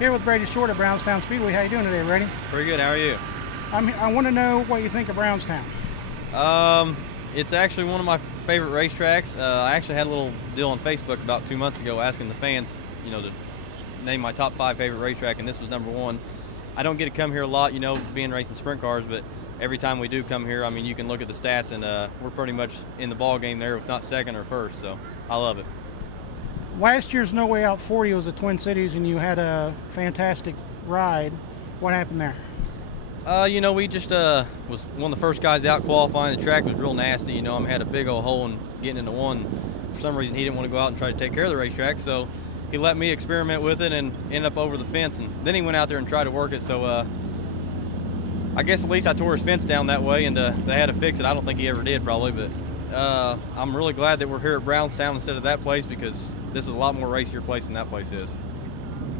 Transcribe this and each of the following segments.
Here with Brady Short at Brownstown Speedway. How you doing today, Brady? Pretty good. How are you? I want to know what you think of Brownstown. It's actually one of my favorite racetracks. I actually had a little deal on Facebook about 2 months ago asking the fans, to name my top 5 favorite racetrack, and this was number 1. I don't get to come here a lot, being racing sprint cars, but every time we do come here, I mean, you can look at the stats, and we're pretty much in the ball game there, if not second or first. So I love it. Last year's No Way Out 40 was at Twin Cities, and you had a fantastic ride. What happened there? We just was one of the first guys out qualifying. The track was real nasty. I had a big old hole in getting into one. For some reason, he didn't want to go out and try to take care of the racetrack, so he let me experiment with it and end up over the fence. And then he went out there and tried to work it. So I guess at least I tore his fence down that way, and they had to fix it. I don't think he ever did, probably, but I'm really glad that we're here at Brownstown instead of that place, because this is a lot more racier place than that place is.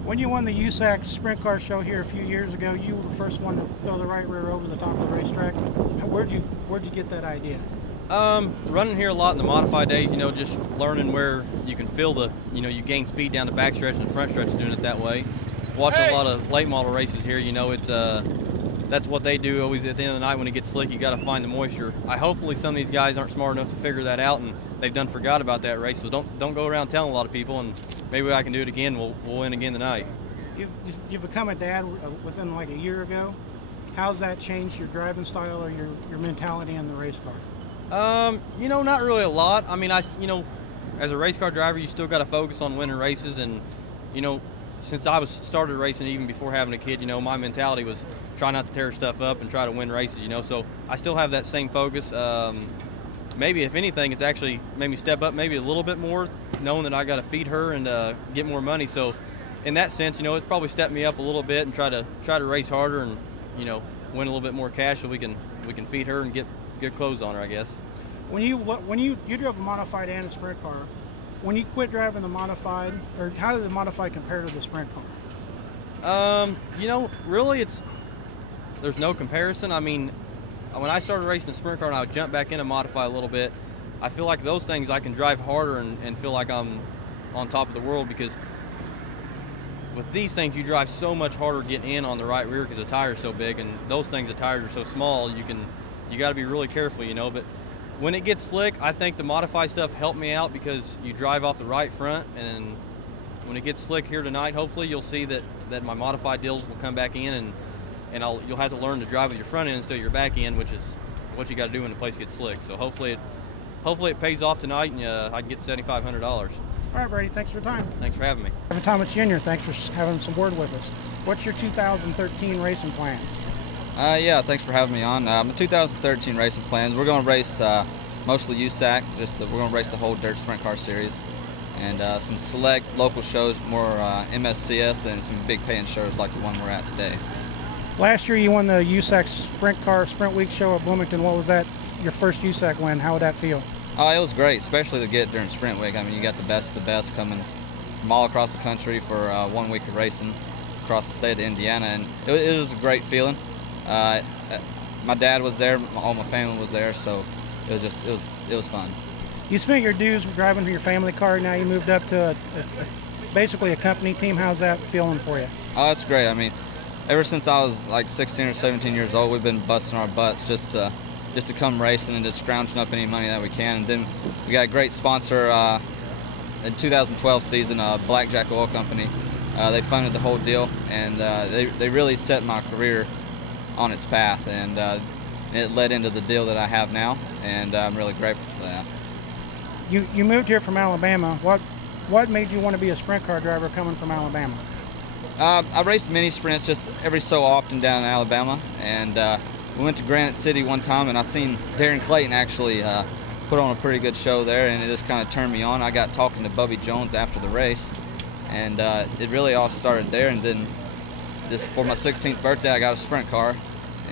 When you won the USAC Sprint Car Show here a few years ago, you were the first one to throw the right rear over the top of the racetrack. Where'd you get that idea? Running here a lot in the modified days, just learning where you can feel the, you gain speed down the back stretch and the front stretch, doing it that way. Watching a lot of late model races here, it's that's what they do always at the end of the night when it gets slick. You got to find the moisture. Hopefully some of these guys aren't smart enough to figure that out, and they've forgot about that race. So don't go around telling a lot of people, and maybe I can do it again. We'll win again tonight. You've become a dad within like a year ago. How's that changed your driving style or your mentality in the race car? Not really a lot. I mean, as a race car driver, you still got to focus on winning races, and since I started racing even before having a kid, my mentality was try not to tear stuff up and try to win races, so I still have that same focus. Maybe if anything, it's actually made me step up maybe a little bit more, knowing that I got to feed her and get more money. So in that sense, it's probably stepped me up a little bit and try to race harder and win a little bit more cash so we can feed her and get good clothes on her, I guess. When you drove a modified and a sprint car, when you quit driving the modified, or how did the modified compare to the sprint car? Really there's no comparison. I mean, when I started racing the sprint car and I would jump back into modify a little bit, I feel like those things I can drive harder and feel like I'm on top of the world, because with these things you drive so much harder getting in on the right rear because the tire's so big, and those things, the tires are so small, you got to be really careful, but when it gets slick, I think the modified stuff helped me out, because you drive off the right front, and when it gets slick here tonight, hopefully you'll see that my modified deals will come back in, and you'll have to learn to drive with your front end instead of your back end, which is what you got to do when the place gets slick. So hopefully it pays off tonight, and I can get $7,500. All right, Brady, thanks for your time. Thanks for having me. Kevin Thomas Jr., thanks for having some word with us. What's your 2013 racing plans? Yeah, thanks for having me on. The 2013 racing plans, we're going to race mostly USAC. We're going to race the whole dirt sprint car series, and some select local shows, more MSCS, and some big paying shows like the one we're at today. Last year you won the USAC Sprint Week show at Bloomington. What was that, your first USAC win? How would that feel? Oh, it was great, especially to get during Sprint Week. I mean, you got the best of the best coming from all across the country for 1 week of racing across the state of Indiana, and it was a great feeling. My dad was there, all my family was there, so it was fun. You spent your dues driving for your family car. Now you moved up to basically a company team. How's that feeling for you? Oh, that's great. I mean, ever since I was like 16 or 17 years old, we've been busting our butts just to come racing and just scrounging up any money that we can. And then we got a great sponsor in 2012 season, Blackjack Oil Company. They funded the whole deal, and they really set my career on its path, and it led into the deal that I have now, and I'm really grateful for that. You moved here from Alabama. What made you want to be a sprint car driver coming from Alabama? I raced mini sprints just every so often down in Alabama, and we went to Granite City one time, and I seen Darren Clayton actually put on a pretty good show there, and it just kind of turned me on. I got talking to Bubby Jones after the race, and it really all started there. And then for my 16th birthday, I got a sprint car,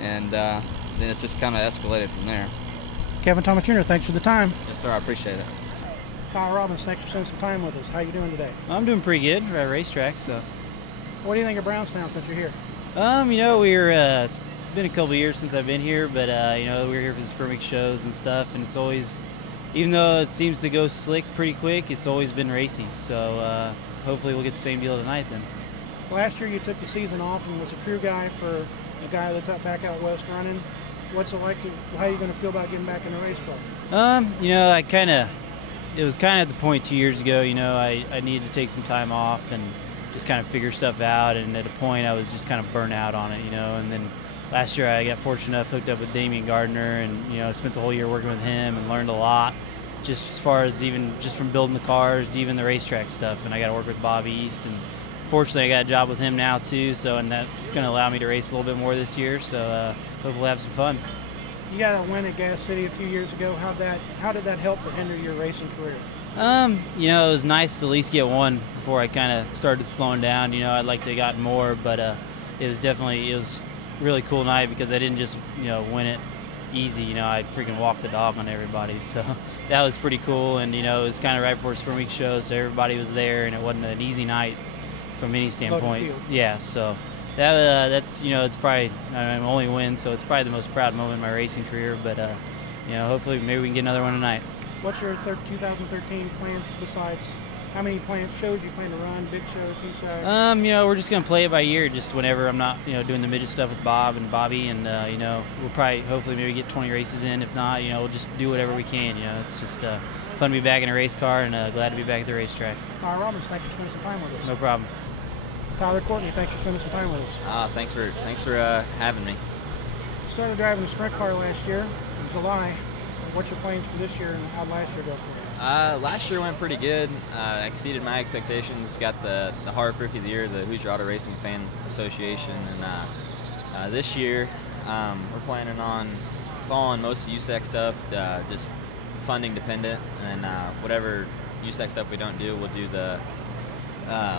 and then it's just kind of escalated from there. Kevin Thomas Jr., thanks for the time. Yes, sir, I appreciate it. Robbins, thanks for spending some time with us. How you doing today? I'm doing pretty good. We're at a racetrack, so. What do you think of Brownstown since you're here? It's been a couple years since I've been here, but we're here for the Sprint Week shows and stuff, and it's always, even though it seems to go slick pretty quick, it's always been racy. So hopefully we'll get the same deal tonight then. Last year you took the season off and was a crew guy for a guy that's back out west running. What's it like? How are you going to feel about getting back in the race car? You know, it was kind of at the point 2 years ago, you know, I needed to take some time off and just kind of figure stuff out. And at a point I was just kind of burnt out on it, you know. And then last year I got fortunate enough hooked up with Damian Gardner, and, you know, I spent the whole year working with him and learned a lot, just as far as even just from building the cars to even the racetrack stuff. And I got to work with Bobby East, and fortunately I got a job with him now too, so, and that's going to allow me to race a little bit more this year, so hope we'll have some fun. You got a win at Gas City a few years ago. How did that help to hinder your racing career? You know, it was nice to at least get one before I kind of started slowing down. You know, I'd like to have gotten more, but it was a really cool night because I didn't just, you know, win it easy. You know, I freaking walked the dog on everybody, so that was pretty cool. And, you know, it was kind of right before Spring Week show, so everybody was there, and it wasn't an easy night from any standpoint. Yeah, so that's, you know, it's probably my only win, so it's probably the most proud moment in my racing career. But you know, hopefully maybe we can get another one tonight. What's your 2013 plans besides how many shows you plan to run, big shows you say? You know, we're just gonna play it by ear, just whenever I'm not, you know, doing the midget stuff with Bob and Bobby, and you know, we'll probably hopefully maybe get 20 races in. If not, you know, we'll just do whatever we can. You know, it's just fun to be back in a race car, and glad to be back at the racetrack. Robbins, thanks for spending some time with us. No problem. Tyler, Courtney, thanks for spending some time with us. Thanks for having me. Started driving a sprint car last year in July. What's your plans for this year, and how'd last year go for you? Last year went pretty good. Exceeded my expectations. Got the Hard Rookie of the Year, the Hoosier Auto Racing Fan Association, and this year we're planning on following most of USAC stuff, just funding dependent, and whatever USAC stuff we don't do, we'll do the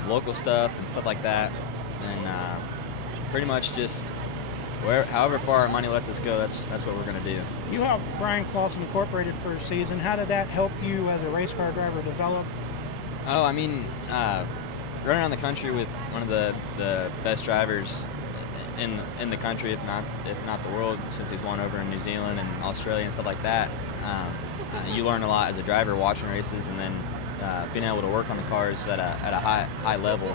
local stuff and stuff like that, and pretty much just however far our money lets us go, that's what we're going to do. You helped Brian Clausen Incorporated for a season. How did that help you as a race car driver develop? Oh, I mean, running around the country with one of the best drivers in the country, if not the world, since he's won over in New Zealand and Australia and stuff like that. You learn a lot as a driver watching races, and then being able to work on the cars at a high level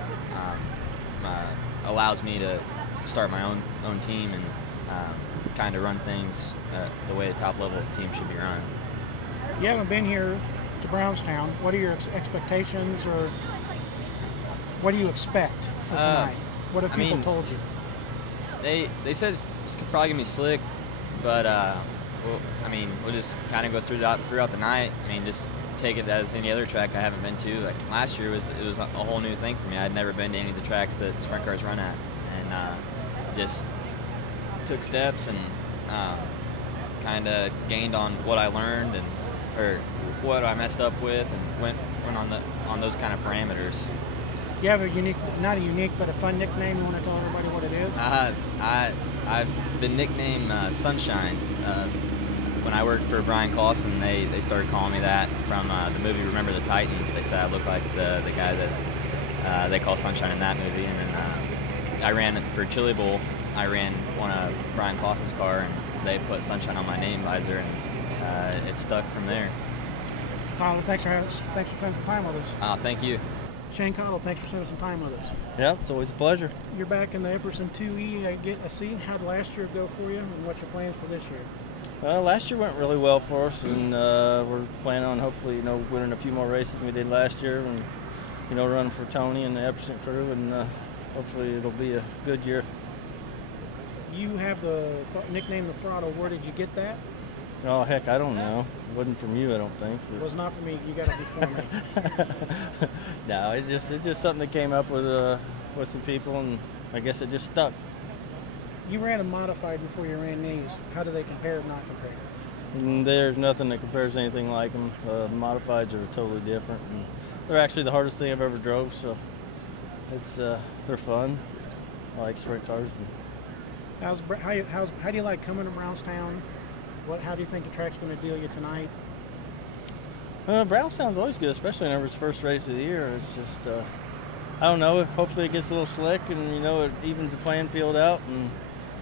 allows me to start my own team and kind of run things the way a top level team should be run. You haven't been here to Brownstown. What are your expectations, or what do you expect for tonight? What have people told you? They said it's probably gonna be slick, but we'll just kind of go throughout the night. I mean, just take it as any other track I haven't been to. Like last year it was a whole new thing for me. I'd never been to any of the tracks that sprint cars run at, and just took steps and kind of gained on what I learned or what I messed up with, and went on those kind of parameters. You have not a unique, but a fun nickname. You want to tell everybody what it is? I've been nicknamed Sunshine. When I worked for Brian Clausen, they started calling me that from the movie Remember the Titans. They said I looked like the guy that they call Sunshine in that movie. And then I ran for Chili Bowl. I ran one of Brian Clausen's car, and they put Sunshine on my name visor, and it stuck from there. Tyler, thanks for spending some time with us. Thank you. Shane Cottle, thanks for spending some time with us. Yeah, it's always a pleasure. You're back in the Epperson 2E. Get a seat. How'd last year go for you, and what's your plans for this year? Last year went really well for us, and we're planning on hopefully, winning a few more races than we did last year, and running for Tony and the Epperson crew, and hopefully it'll be a good year. You have the nickname The Throttle. Where did you get that? Oh heck, I don't know. It wasn't from you, I don't think. It was not from me. You got it before me. No, it's just something that came up with some people, and I guess it just stuck. You ran a modified before you ran these. How do they compare or not compare? There's nothing that compares anything like them. Modifieds are totally different, and they're actually the hardest thing I've ever drove. So it's they're fun. I like sprint cars. How do you like coming to Brownstown? How do you think the track's going to deal you tonight? Brownstown's always good, especially whenever it's first race of the year. It's just I don't know. Hopefully it gets a little slick, and it evens the playing field out, and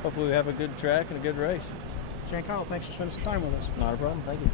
hopefully we have a good track and a good race. Shane Cottle, thanks for spending some time with us. Not a problem. Thank you.